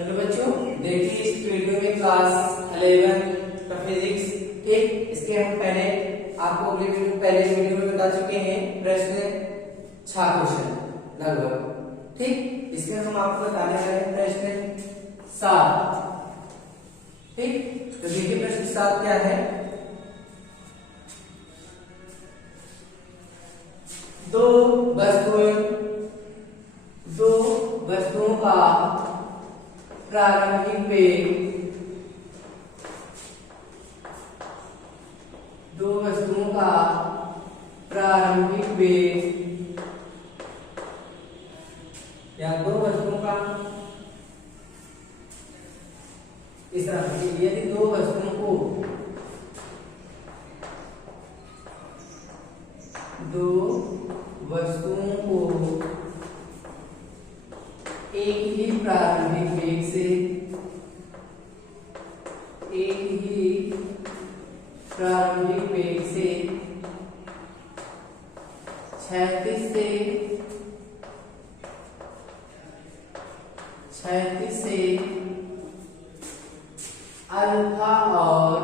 Hello बच्चों, देखिए इस वीडियो में क्लास 11 का फिजिक्स। ठीक, इसके हम पहले आपको पहले वीडियो में बता चुके हैं प्रश्न 6 क्वेश्चन लगभग। ठीक, इसमें हम आपको बताने वाले हैं प्रश्न 7। ठीक, तो देखिए प्रश्न 7 क्या है। दो वस्तुओं का प्रारंभिक वेग या दो वस्तुओं का इस तरह से, यदि दो वस्तुओं को एक ही प्रारंभिक वेग से क्षैतिज से अल्फा और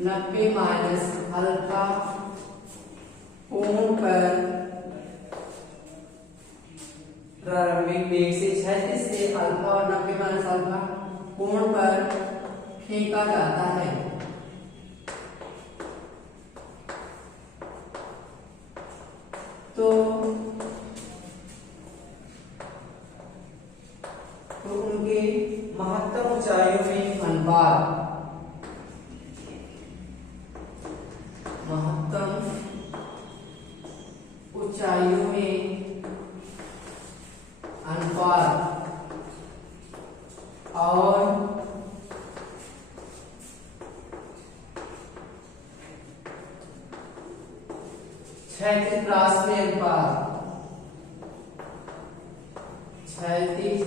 90 माइनस अल्फा कोण पर प्रारंभिक वेग से क्षैतिज से अल्फा और 90 माइनस अल्फा कोण पर फेंका जाता है। तो उनके महत्तम ऊंचाइयों में अनुपात और क्षैतिज त्रास में अनुपात, क्षैतिज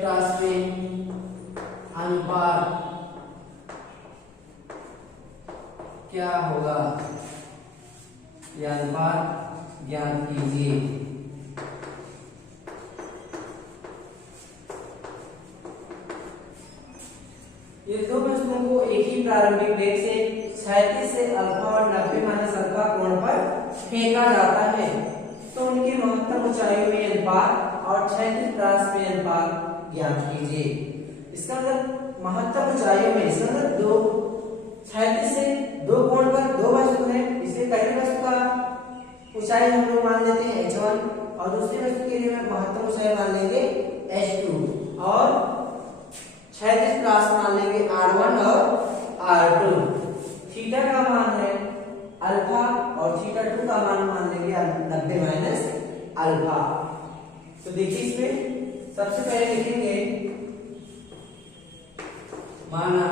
त्रास में अनुपात क्या होगा, यह अनुपात ज्ञात कीजिए। ये दो वस्तुओं को एक ही प्रारंभिक वेग से क्षैतिज से अल्फा और 90 माइनस अल्फा कोण पर फेंका जाता है, तो उनकी महत्तम ऊंचाइयों में अनुपात और क्षैतिज त्रास में अनुपात ज्ञात कीजिए। इसका मतलब महत्तम ऊंचाइयों में, इसका मतलब दो क्षैतिज से दो कोण पर दो वस्तु है, इसलिए पहली वस्तु का ऊंचाई हम लोग मान लेते हैं h1 और दूसरी वस्तु के लिए महत्तम ऊंचाई मान लेंगे h2 और क्षैतिज त्रास मान लेंगे r1 और r2। थीटा का मान है अल्फा और थीटा 2 का मान लेंगे 90 माइनस अल्फा। तो देखिए इसमें सबसे पहले लिखेंगे माना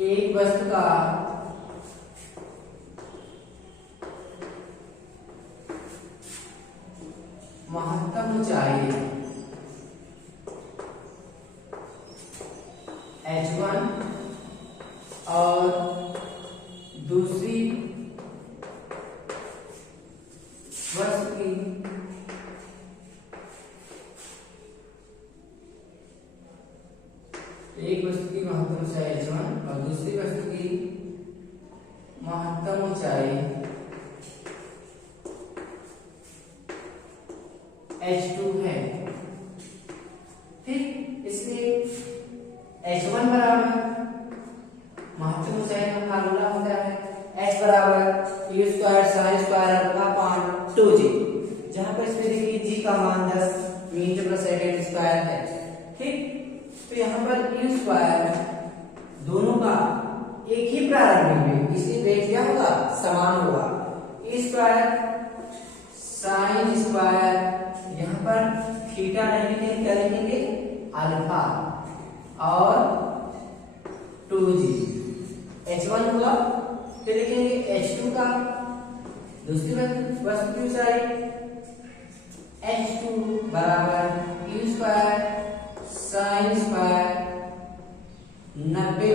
एक वस्तु का महत्तम ऊंचाई h1 और दूसरी वस्तु की एक वस्तु की महत्तम ऊंचाई h1 और दूसरी वस्तु की महत्तम ऊंचाई h2 है। ठीक, इसलिए h1 बराबर महत्तम ऊंचाई का फार्मूला होता है h बराबर u square sin square alpha upon 2g, जहां पर इसमें देखिए g का मान 10 मीटर प्रति सेकंड स्क्वायर है। ठीक, तो यहाँ पर u स्क्वायर दोनों का एक ही प्रारंभिक वेग, इसलिए वेग क्या होगा, समान होगा। e स्क्वायर sin स्क्वायर, यहाँ पर थीटा नहीं लिखेंगे, क्या लिखेंगे अल्फा और 2g। h1 होगा, फिर लिखेंगे h2 का दूसरी वस्तु की ऊंचाई h2 बराबर u स्क्वायर sin स्क्वायर 90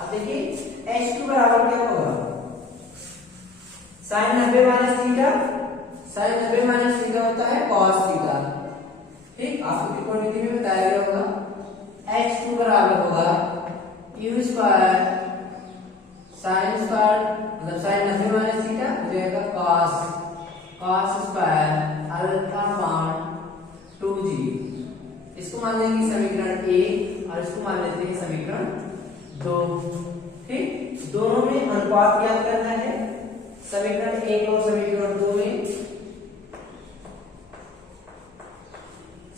अब देखिए H2 बराबर क्या होगा, sine 90 minus theta, sine 90 minus theta होता है कॉस थीटा। ठीक, आपको त्रिकोणमिति में बताया गया होगा। H2 बराबर होगा u स्क्वायर साइन स्क्वायर मतलब साइन 90 माइनस थीटा हो जाएगा cos square alpha upon 2g। इसको मान लेंगे समीकरण 1 और इसको मान लेते हैं समीकरण 2। ठीक, दोनों में अनुपात ज्ञात करना है। समीकरण 1 और समीकरण 2 में,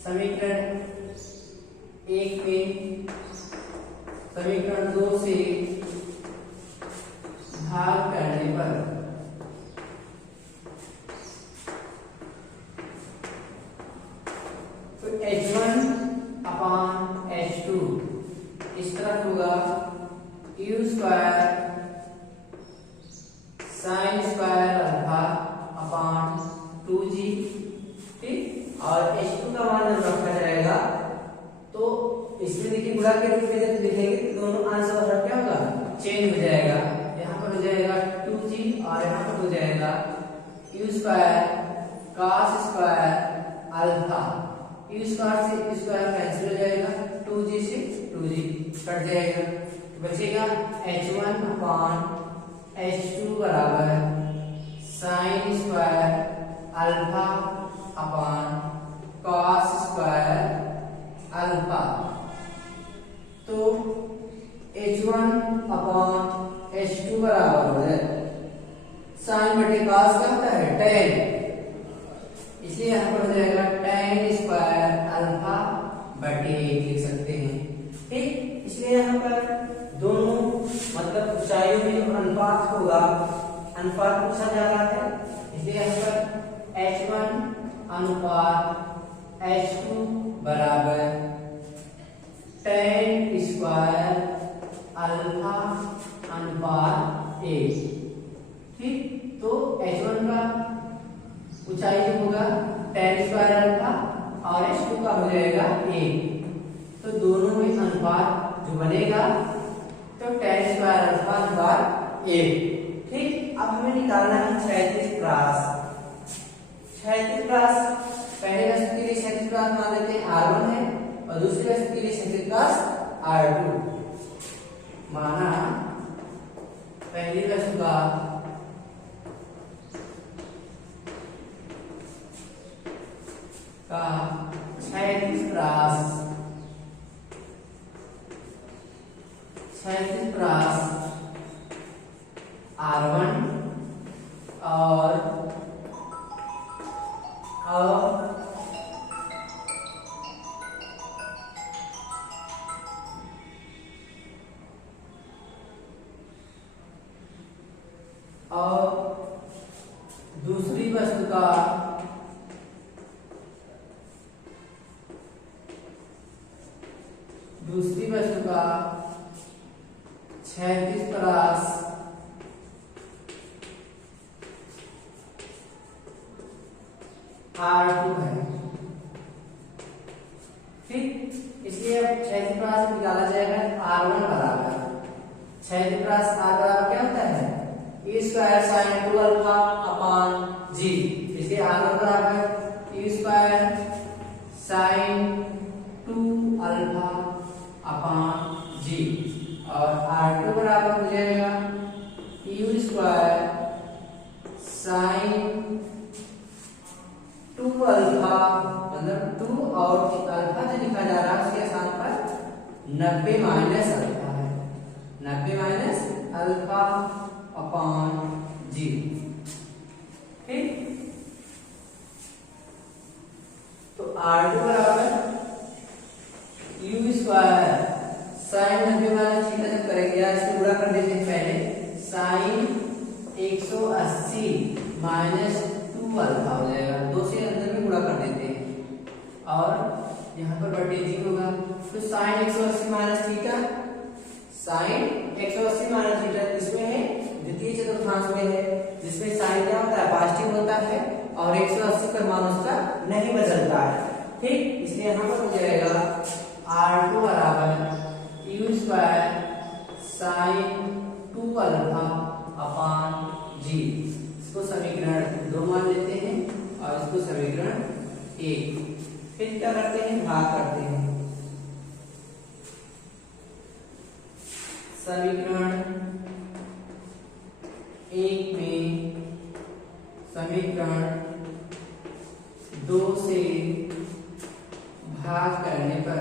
समीकरण 1 में समीकरण 2 से भाग करने पर तो H1 अपॉन H2 इस तरफ होगा u square sine square alpha upon 2g। ठीक, और H2 का मान जब रखा जाएगा तो इसमें देखिए गुणा के रूप में जब लिखेंगे तो दोनों अंश और हर क्या होगा, चेंज हो जाएगा। यहाँ पर हो जाएगा 2g और यहाँ पर हो जाएगा u square cos square alpha. u square से स्क्वायर कैंसिल हो जाएगा, 2g से 2g कट जाएगा, बचेगा H1 अपॉन H2 बराबर sine square alpha upon cos square alpha. तो H1 अपॉन H2 बराबर हो जाए साइन बटे cos क्या होता है, tan, इसलिए यहाँ पर हो जाएगा tan स्क्वायर अल्फा बटे 1 लिख सकते हैं। ठीक, इसलिए यहाँ पर दोनों मतलब ऊंचाइयों में जो अनुपात होगा, अनुपात पूछा जा रहा है, इसलिए यहाँ पर H1 अनुपात H2 बराबर tan स्क्वायर अल्फा अनुपात 1। ठीक, तो H1 का ऊंचाई जो होगा tan स्क्वायर अल्फा और H2 का हो जाएगा 1, तो दोनों में अनुपात जो बनेगा तो tan स्क्वायर अल्फा अनुपात 1। ठीक, अब हमें निकालना है क्षैतिज प्रास। क्षैतिज प्रास पहले वस्तु के लिए क्षैतिज प्रास मान लेते हैं R1 है और दूसरी वस्तु के लिए क्षैतिज प्रास R2। माना पहली वस्तु का क्षैतिज प्रास R1 और दूसरी वस्तु का क्षैतिज प्रास R2 है। ठीक, इसलिए अब क्षैतिज प्रास निकाला जाएगा R1 बराबर क्षैतिज प्रास R बराबर क्या होता है, e square sine 2 alpha upon g, इसलिए R1 बराबर e square sine 2 alpha upon g और R2 बराबर हो जाएगा u स्क्वायर साइन 2 अल्फा मतलब 2 और अल्फा जो लिखा जा रहा है उसके स्थान पर 90 माइनस अल्फा है, 90 माइनस अल्फा अपॉन जी। ठीक, तो R2 बराबर u square sign 90 minus theta जब करेंगे या इसको गुणा कर देते हैं पहले, साइन 180 माइनस 2 अल्फा हो जाएगा, 2 से अंदर में गुणा कर देते हैं और यहाँ पर बटे जी होगा, तो sine 180 minus theta, sine 180 minus theta इसमें है द्वितीय चतुर्थांश में है, जिसमें साइन क्या होता है, पॉजिटिव होता है और 180 का मान उसका नहीं बदलता है। ठीक, इसलिए यहाँ पर हो जाएगा R2 बराबर u स्क्वायर साइन 2 अल्फा अपान जी। इसको समीकरण 2 मान लेते हैं और इसको समीकरण 1। फिर क्या करते हैं, भाग करते हैं। समीकरण 1 में समीकरण 2 से भाग करने पर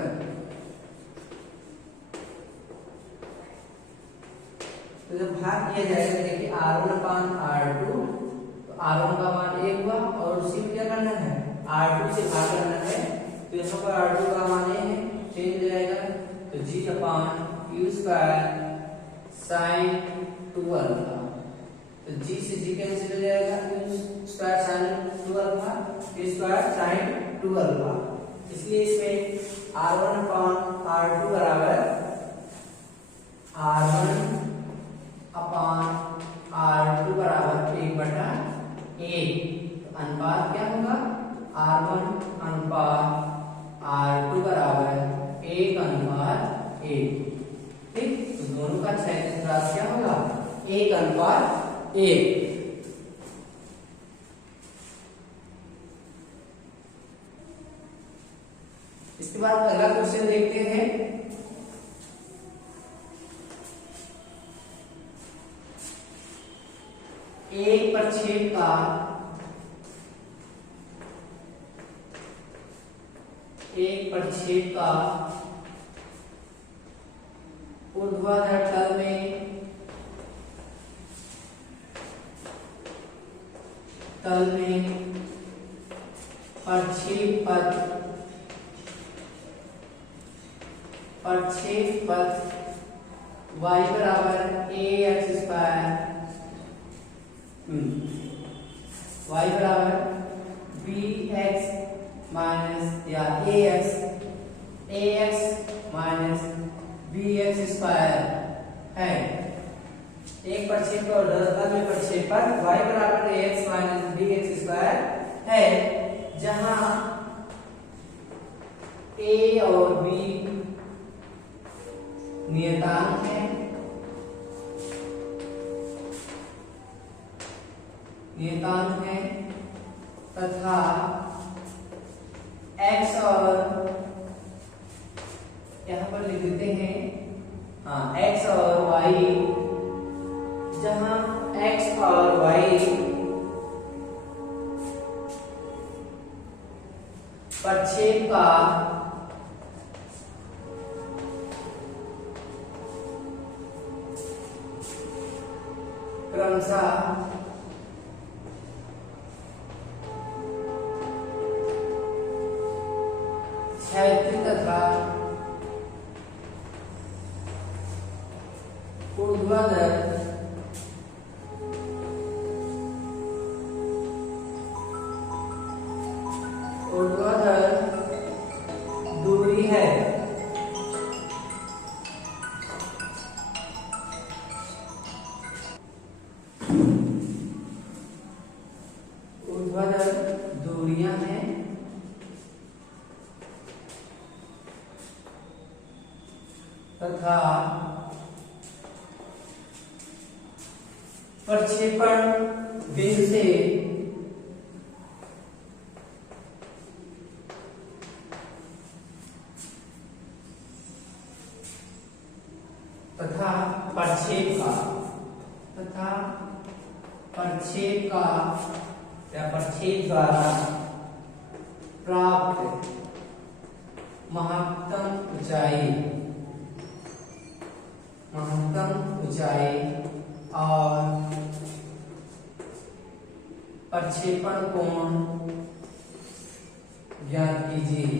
तो जब भाग किया जाएगा तो देखिए R1 अपान R2, तो R1 का मान 1 हुआ और उसी में क्या करना है, R2 से भाग करना है, तो यहाँ पर R2 का मान है, चेंज हो जाएगा, तो G अपान U स्क्वायर साइन 2 अल्फा, तो G से G कैंसिल हो जाएगा, U square sine 2 alpha, U square sine 2 alpha. इसलिए इसमें R1 अपान R2 बराबर R1 अपान R2 बराबर 1/1। तो अनुपात क्या होगा, R1 अनुपात R2 बराबर 1/1। ठीक, तो दोनों का क्षैतिज राशि क्या होगा, 1/1। इसके बाद अगला क्वेश्चन देखते हैं। एक प्रक्षेप का ऊर्ध्वाधर तल में प्रक्षेप पथ y बराबर ax स्क्वायर y बराबर bx माइनस या ax माइनस bx स्क्वायर है। एक प्रक्षेप और तल में प्रक्षेपण y बराबर ax माइनस bx स्क्वायर है, जहां a और b नियतांक है तथा x और यहाँ पर लिख देते हैं, x और y, जहां x और y प्रक्षेप का क्रमशः क्षैतिज तथा ऊर्ध्वाधर दूरी है। ऊर्ध्वाधर दूरियां हैं तथा प्रक्षेपण बिंदु से तथा प्रक्षेप द्वारा प्राप्त महत्तम ऊंचाई और प्रक्षेपण कोण ज्ञात कीजिए।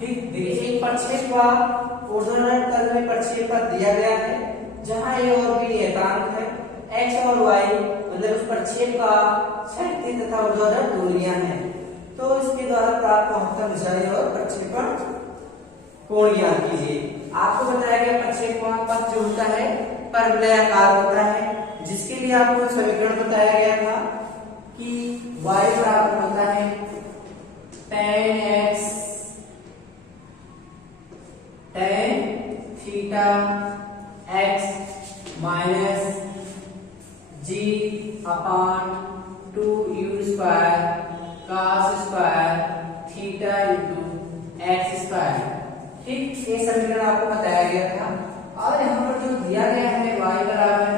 ठीक, देखिए एक प्रक्षेप का ऊर्ध्वाधर तल में प्रक्षेप दिया गया है, जहां a और b नियतांक है, x और y मतलब उस प्रक्षेप का क्षैतिज तथा ऊर्ध्वाधर दूरियां हैं। तो इसके द्वारा प्राप्त महत्तम ऊंचाई और प्रक्षेपण कोण ज्ञात कीजिए। आपको बताया गया प्रक्षेप पथ जो होता है परवलयाकार होता है, जिसके लिए आपको समीकरण बताया गया था कि y बराबर होता है tan theta x minus g अपान 2u square cos square theta into x square. ठीक, ये समीकरण आपको बताया गया था। और यहाँ पर जो दिया गया है y बराबर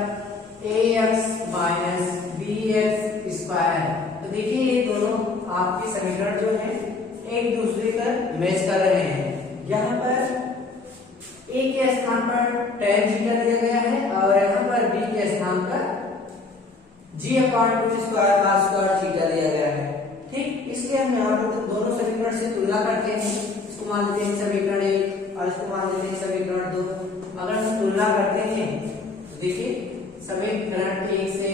ax माइनस bx स्क्वायर, तो देखिए ये दोनों आपके समीकरण जो है एक दूसरे पर मैच कर रहे हैं। यहाँ पर a के स्थान पर tan थीटा दिया गया है और यहाँ पर b के स्थान पर g अपान 2 स्क्वायर cos स्क्वायर थीटा दिया गया है। ठीक, इसलिए हम यहाँ पर दोनों समीकरण से तुलना करते हैं। इसको मान लेते हैं समीकरण 1 और इसको मान लेते हैं समीकरण 2। अगर हम तुलना करते हैं तो देखिए समीकरण 1 से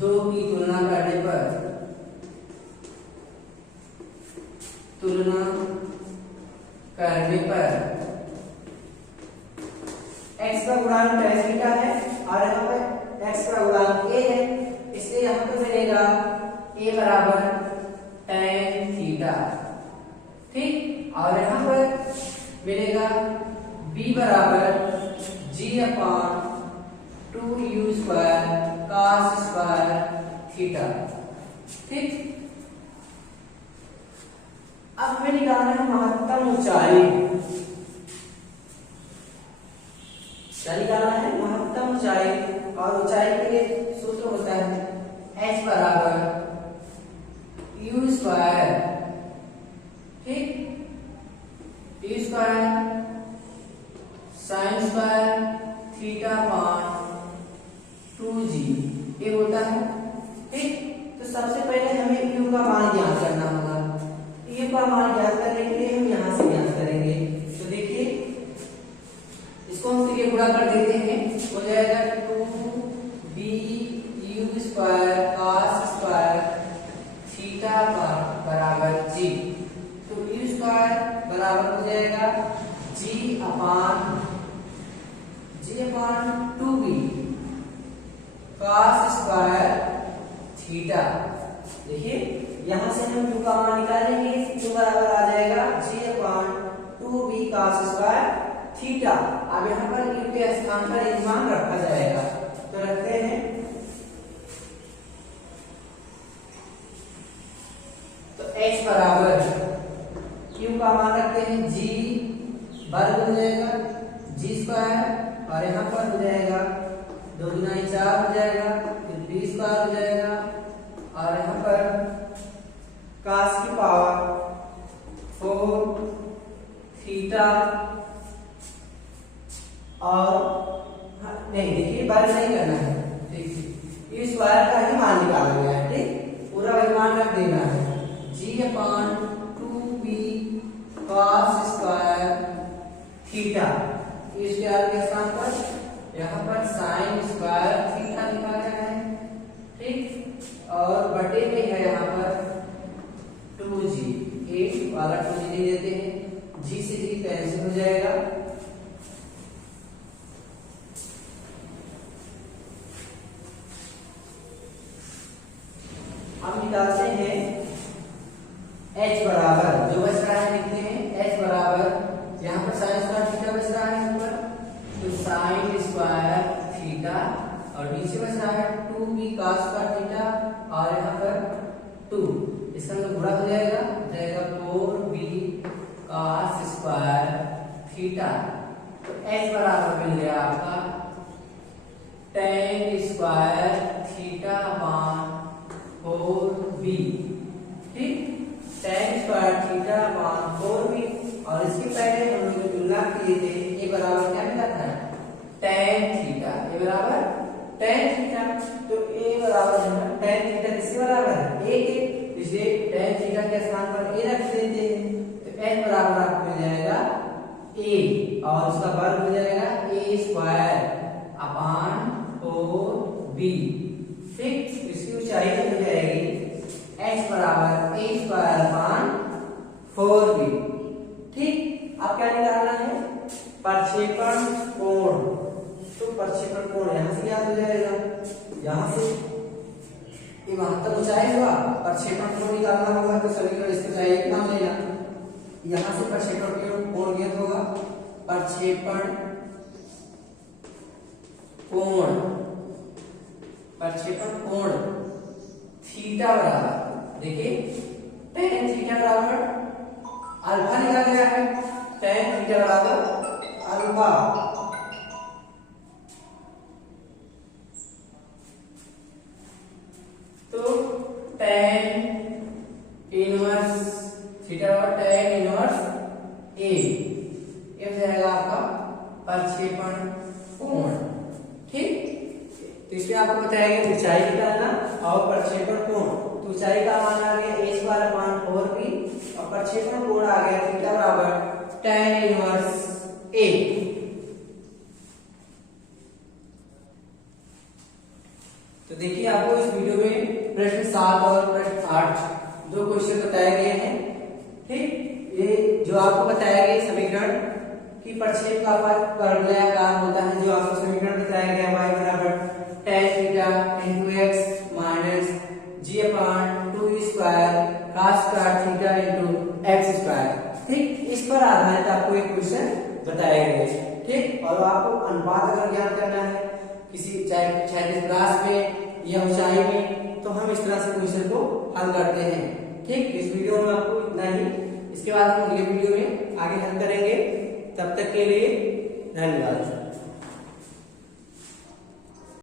2 की तुलना करने पर x का गुणांक tan थीटा है और यहाँ पर x का गुणांक a है, इसलिए यहाँ पर मिलेगा a बराबर tan थीटा। ठीक, और यहाँ पर मिलेगा b बराबर g अपान 2u square cos square theta. ठीक, अब हमें निकालना है महत्तम ऊंचाई। क्या निकालना है? महत्तम ऊंचाई। और ऊंचाई के लिए सूत्र होता है h बराबर u स्क्वायर। ठीक, u square sine square theta upon 2g ये होता है। ठीक, तो सबसे पहले हमें u का मान ज्ञात करना होगा। u का मान ज्ञात करने के लिए हम यहाँ से ज्ञात करेंगे। तो देखिए इसको हम सीधे गुणा कर देते हैं, हो जाएगा 2bu square cos square theta बराबर g। तो u स्क्वायर बराबर हो जाएगा g अपान 2b cos स्क्वायर थीटा। देखिए यहाँ से हम u का मान निकालेंगे, u बराबर आ जाएगा g अपान 2b cos स्क्वायर थीटा। अब यहाँ पर u के स्थान पर एक मान रखा जाएगा, तो रखते हैं। तो h बराबर u का मान रखते हैं g वर्ग हो जाएगा g स्क्वायर और यहाँ पर हो जाएगा 2 गुना 4 हो जाएगा, फिर b स्क्वायर हो जाएगा और यहाँ पर cos की पावर 4 थीटा और नहीं, देखिए वर्ग नहीं करना है। ठीक, इस स्क्वायर का ही मान निकाला गया है। ठीक, पूरा वही मान रख देना है g अपान 2b cos स्क्वायर थीटा। इसके आगे स्थान पर यहाँ पर साइन स्क्वायर थीटा लिखा गया है। ठीक, और बटे में है यहाँ पर 2g, एक वाला 2g नहीं देते हैं, g से g कैंसिल हो जाएगा। हम निकालते हैं h बराबर, जो बच रहा है लिखते हैं h बराबर, यहाँ पर साइन स्क्वायर थीटा बच रहा है ऊपर, तो साइन स्क्वायर थीटा और नीचे बच रहा है 2b cos स्क्वायर थीटा और यहाँ पर 2, इसका मतलब गुणा हो जाएगा 4b cos स्क्वायर थीटा। तो h बराबर मिल गया आपका tan square theta upon 4b। ठीक, tan square theta upon 4b। और इसके पहले हम लोग तुलना किए थे, ये बराबर क्या मिला था? tan theta. ये बराबर tan थीटा, तो a बराबर है tan थीटा किसके बराबर है? a के, इसलिए tan थीटा के स्थान पर a रख देते हैं। तो h बराबर आपको मिल जाएगा a और उसका वर्ग हो जाएगा a स्क्वायर अपान 4b। ठीक, इसकी ऊंचाई हो जाएगी h बराबर a स्क्वायर अपान 4b। ठीक, अब क्या निकालना है? प्रक्षेपण कोण। तो प्रक्षेपण कोण यहाँ से ज्ञात हो जाएगा, यहाँ से ये महत्तम ऊंचाई हुआ, प्रक्षेपण कोण निकालना होगा तो समीकरण इसका चाहिए एक मान लेना। यहां से प्रक्षेपण कोण ज्ञात होगा, प्रक्षेपण कोण थीटा बराबर, देखिए tan थीटा बराबर अल्फा लिखा गया है, tan थीटा बराबर अल्फा। तो tan इनवर्स थीटा बराबर tan इनवर्स ए, ये हो जाएगा आपका प्रक्षेपण कोण। ठीक, तो इसमें आपको बताया गया ऊंचाई निकालना और प्रक्षेपण कोण। तो ऊंचाई का मान आ गया a²/4p और प्रक्षेपण कोण आ गया थीटा बराबर tan इनवर्स a। तो देखिए आपको इस वीडियो में प्रश्न 7 और प्रश्न 8 दो क्वेश्चन बताए गए हैं। ठीक, ये जो आपको बताया गया समीकरण कि प्रक्षेप का पथ परवलयाकार होता है, जो आपको समीकरण बताया गया y बराबर tan theta into x minus g/2 square cos square theta into x square. ठीक, इस पर आधारित आपको एक क्वेश्चन बताया गया है। ठीक, और आपको अनुपात अगर ज्ञात करना है किसी चाहे क्षैतिज ग्रास में या ऊंचाई में, तो हम इस तरह से क्वेश्चन को हल करते हैं। ठीक, इस वीडियो में आपको इतना ही, इसके बाद हम अगले वीडियो में आगे हल करेंगे। तब तक के लिए धन्यवाद।